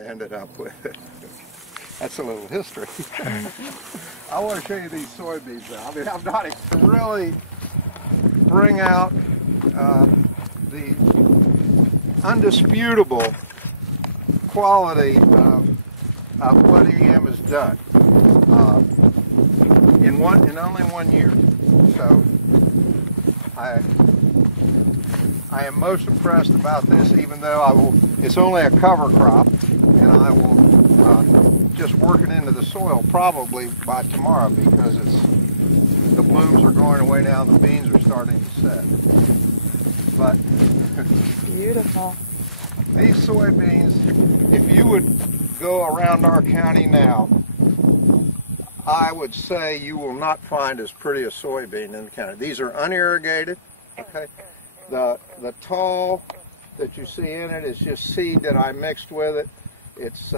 I ended up with. That's a little history. I want to show you these soybeans now. I mean, I'm not to really bring out the undisputable quality of what EM has done in only 1 year. So I am most impressed about this, even though it's only a cover crop, and I will just work it into the soil probably by tomorrow, because the blooms are going away now, the beans are starting to set. But beautiful. These soybeans, if you would go around our county now, I would say you will not find as pretty a soybean in the county. These are unirrigated. Okay, the tall that you see in it is just seed that I mixed with it. It's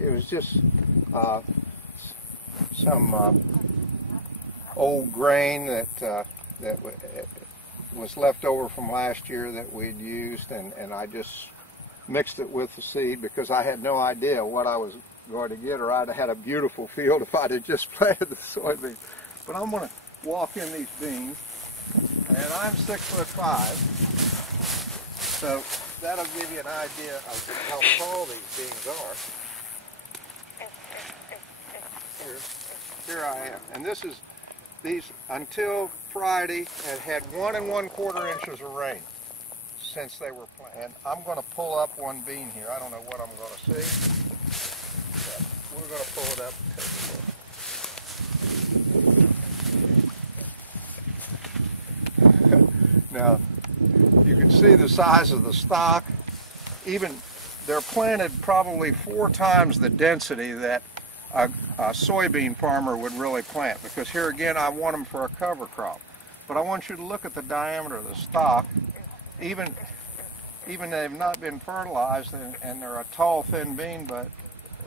it was just some old grain that was left over from last year that we'd used, and I just mixed it with the seed because I had no idea what I was going to get, or I'd have had a beautiful field if I'd have just planted the soybeans. But I'm going to walk in these beans, and I'm 6'5", so that'll give you an idea of how tall these beans are. Here I am, and these until Friday had 1 1/4 inches of rain since they were planted. And I'm going to pull up one bean here. I don't know what I'm going to see. But we're going to pull it up and take a look. Now, you can see the size of the stalk. Even they're planted probably 4 times the density that a soybean farmer would really plant, because here again I want them for a cover crop. But I want you to look at the diameter of the stalk. Even they've not been fertilized, and they're a tall, thin bean, but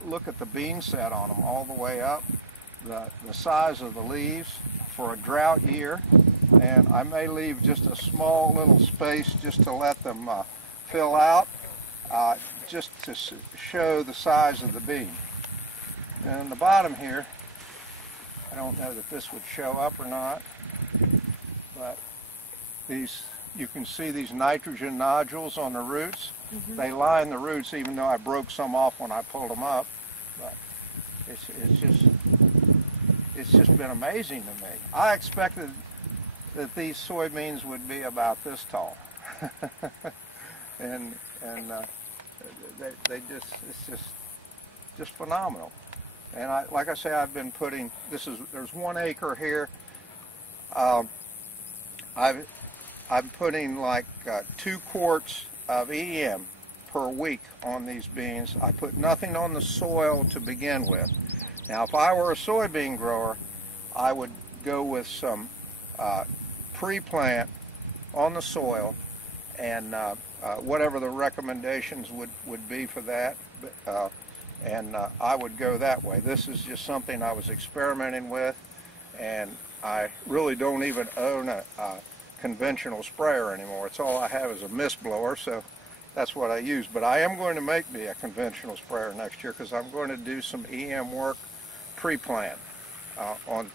look at the bean set on them all the way up, the size of the leaves for a drought year. And I may leave just a small little space just to let them fill out, just to show the size of the bean. And on the bottom here, I don't know that this would show up or not, but you can see these nitrogen nodules on the roots. Mm-hmm. They line the roots, even though I broke some off when I pulled them up. But it's just been amazing to me. I expected that these soybeans would be about this tall, and it's just phenomenal. And like I say, I've been putting, there's 1 acre here. I'm putting like 2 quarts of EM per week on these beans. I put nothing on the soil to begin with. Now, if I were a soybean grower, I would go with some pre-plant on the soil, and whatever the recommendations would be for that. And I would go that way. This is just something I was experimenting with, and I really don't even own a conventional sprayer anymore. It's all I have is a mist blower, so that's what I use. But I am going to make me a conventional sprayer next year, because I'm going to do some EM work pre-plant on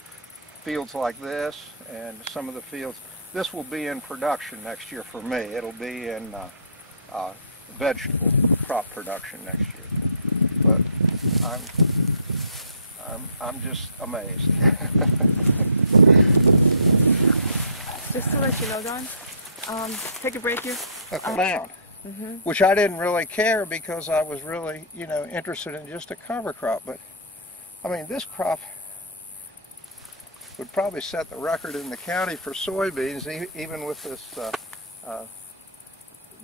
fields like this and some of the fields. This will be in production next year for me. It'll be in vegetable crop production next year. But I'm just amazed. Just to let you know, Don, take a break here. Down, which I didn't really care, because I was really, interested in just a cover crop. But I mean, this crop would probably set the record in the county for soybeans, even with this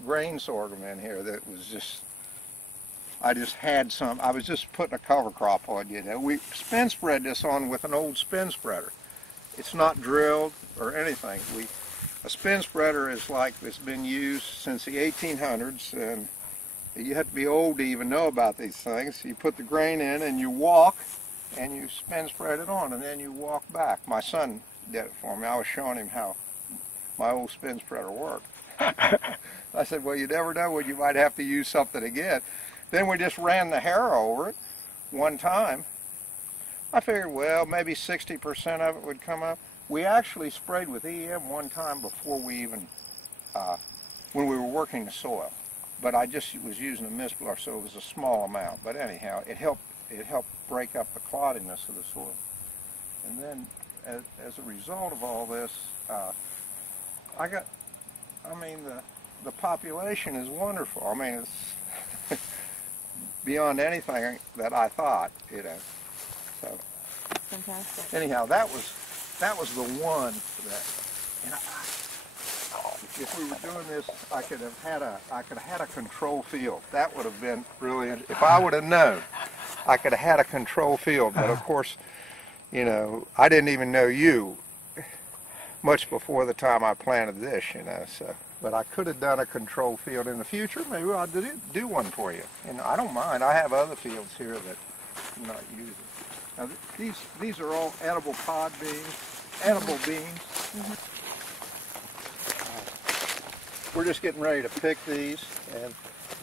grain sorghum in here that was just. I just had some. I was just putting a cover crop on, We spin spread this on with an old spin spreader. It's not drilled or anything. A spin spreader is like it's been used since the 1800s, and you have to be old to even know about these things. You put the grain in and you walk, and you spin spread it on, and then you walk back. My son did it for me. I was showing him how my old spin spreader worked. I said, well, you never know when you might have to use something again. then we just ran the harrow over it one time. I figured, well, maybe 60% of it would come up. We actually sprayed with EM one time before we even, when we were working the soil. But I just was using a mist blower, so it was a small amount. But anyhow, it helped break up the cloddiness of the soil. And then, as a result of all this, the population is wonderful. I mean, it's beyond anything that I thought, you know. So, fantastic. anyhow, that was the one that, and if we were doing this, I could have had a control field. That would have been really, if I would have known, I could have had a control field. But of course, you know, I didn't even know you much before the time I planted this, you know. So, but I could have done a control field in the future. Maybe I'll do one for you. You know, I don't mind. I have other fields here that I'm not using. Now, these are all edible pod beans, edible beans. Mm-hmm. We're just getting ready to pick these, and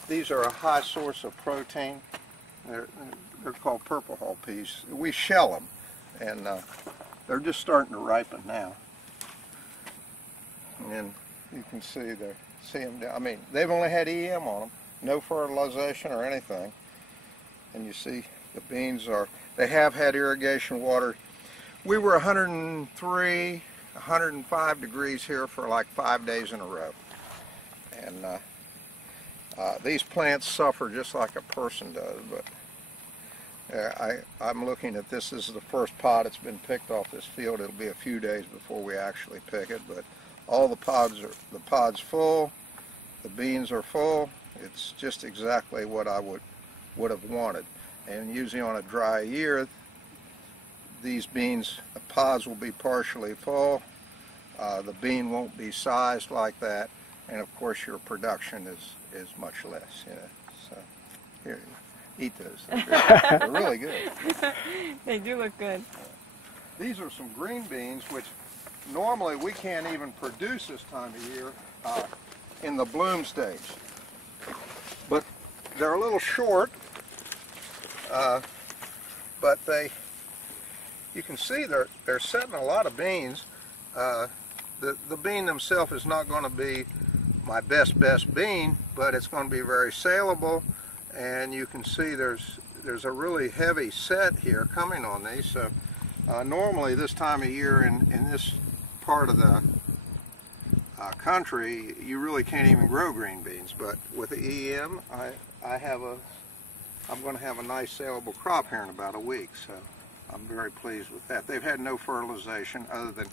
these are a high source of protein. They're called purple hull peas. We shell them, and they're just starting to ripen now. And you can see them. I mean, they've only had EM on them, no fertilization or anything. And you see the beans they have had irrigation water. We were 103, 105 degrees here for like 5 days in a row. And these plants suffer just like a person does, but I'm looking at this. This is the first pod that's been picked off this field. It'll be a few days before we actually pick it, but all the pod's full, the beans are full. It's just exactly what I would have wanted. And usually on a dry year, these beans, the pods will be partially full. The bean won't be sized like that. And of course your production is much less, you know. So here, eat those. They're really good. They do look good. These are some green beans, which normally we can't even produce this time of year in the bloom stage. But they're a little short, but you can see they're setting a lot of beans. The bean themselves is not going to be my best bean, but it's going to be very saleable, and you can see there's a really heavy set here coming on these. So normally this time of year in this part of the country, you really can't even grow green beans, but with the EM, I'm going to have a nice saleable crop here in about a week, so I'm very pleased with that. They've had no fertilization other than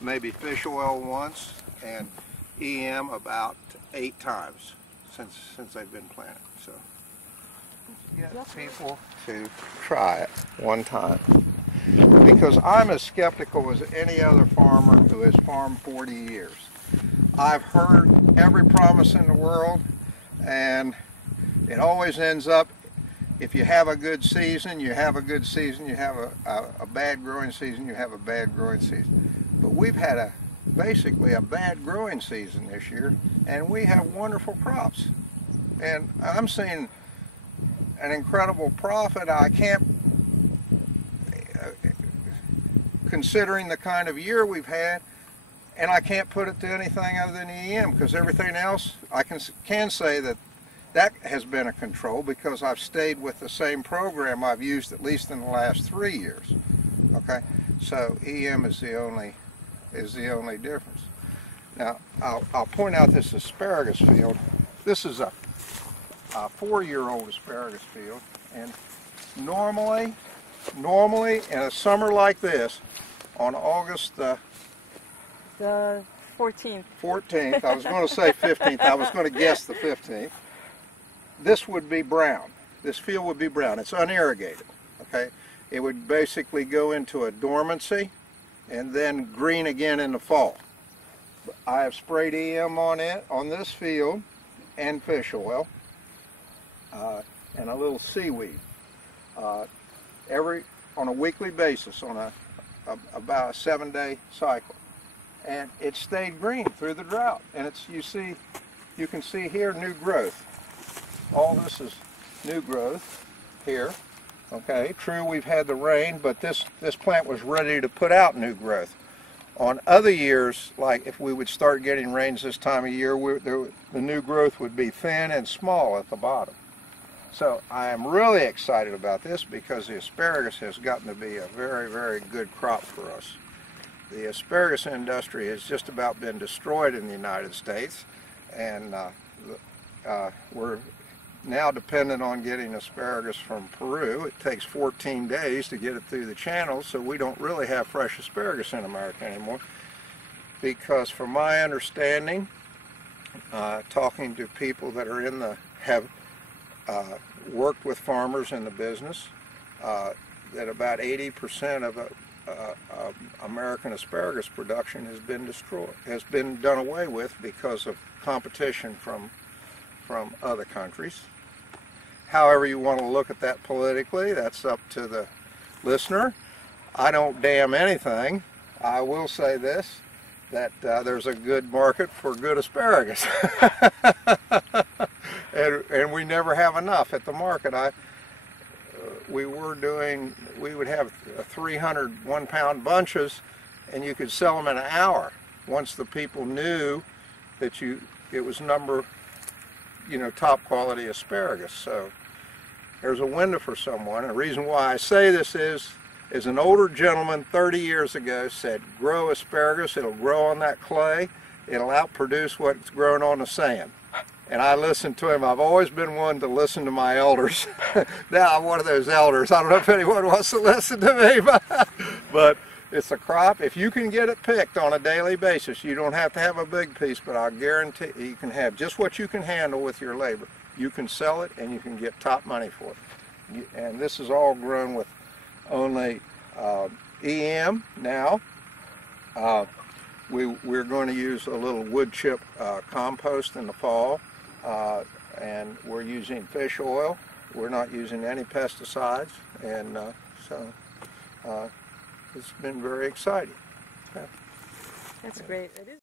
maybe fish oil once and EM about 8 times since they've been planted. So get people to try it one time, because I'm as skeptical as any other farmer who has farmed 40 years. I've heard every promise in the world, and it always ends up, if you have a good season, you have a good season. You have a bad growing season, you have a bad growing season. But we've had basically a bad growing season this year, and we have wonderful crops. And I'm seeing an incredible profit. I can't, considering the kind of year we've had, and I can't put it to anything other than EM, because everything else, I can say that has been a control, because I've stayed with the same program I've used at least in the last 3 years. Okay, so EM is the only difference. Now I'll point out this asparagus field. This is a 4-year-old asparagus field, and normally in a summer like this, on August the 14th, I was going to say 15th, I was going to guess the 15th, this would be brown. This field would be brown. It's unirrigated, okay? It would basically go into a dormancy and then green again in the fall. I have sprayed EM on this field, and fish oil, and a little seaweed, on a weekly basis, on about a 7-day cycle. And it stayed green through the drought. And you can see here new growth. All this is new growth here. Okay, true, we've had the rain, but this plant was ready to put out new growth. On other years, like if we would start getting rains this time of year, the new growth would be thin and small at the bottom. So I am really excited about this because the asparagus has gotten to be a very, very good crop for us. The asparagus industry has just about been destroyed in the United States, and we're now dependent on getting asparagus from Peru. It takes 14 days to get it through the channel, so we don't really have fresh asparagus in America anymore. Because from my understanding, talking to people that are have worked with farmers in the business, that about 80% of American asparagus production has been done away with because of competition from other countries. However you want to look at that politically, that's up to the listener. I don't damn anything. I will say this, that there's a good market for good asparagus. and we never have enough at the market. We would have 300 1-pound bunches, and you could sell them in an hour once the people knew that it was top quality asparagus. So there's a window for someone. And the reason why I say this is an older gentleman 30 years ago said, grow asparagus, it'll grow on that clay, it'll outproduce what's grown on the sand. And I listened to him. I've always been one to listen to my elders. Now I'm one of those elders. I don't know if anyone wants to listen to me, but it's a crop. If you can get it picked on a daily basis, you don't have to have a big piece, but I guarantee you can have just what you can handle with your labor. You can sell it and you can get top money for it. And this is all grown with only EM now. We're going to use a little wood chip compost in the fall, and we're using fish oil. We're not using any pesticides, and so it's been very exciting. That's great. It is.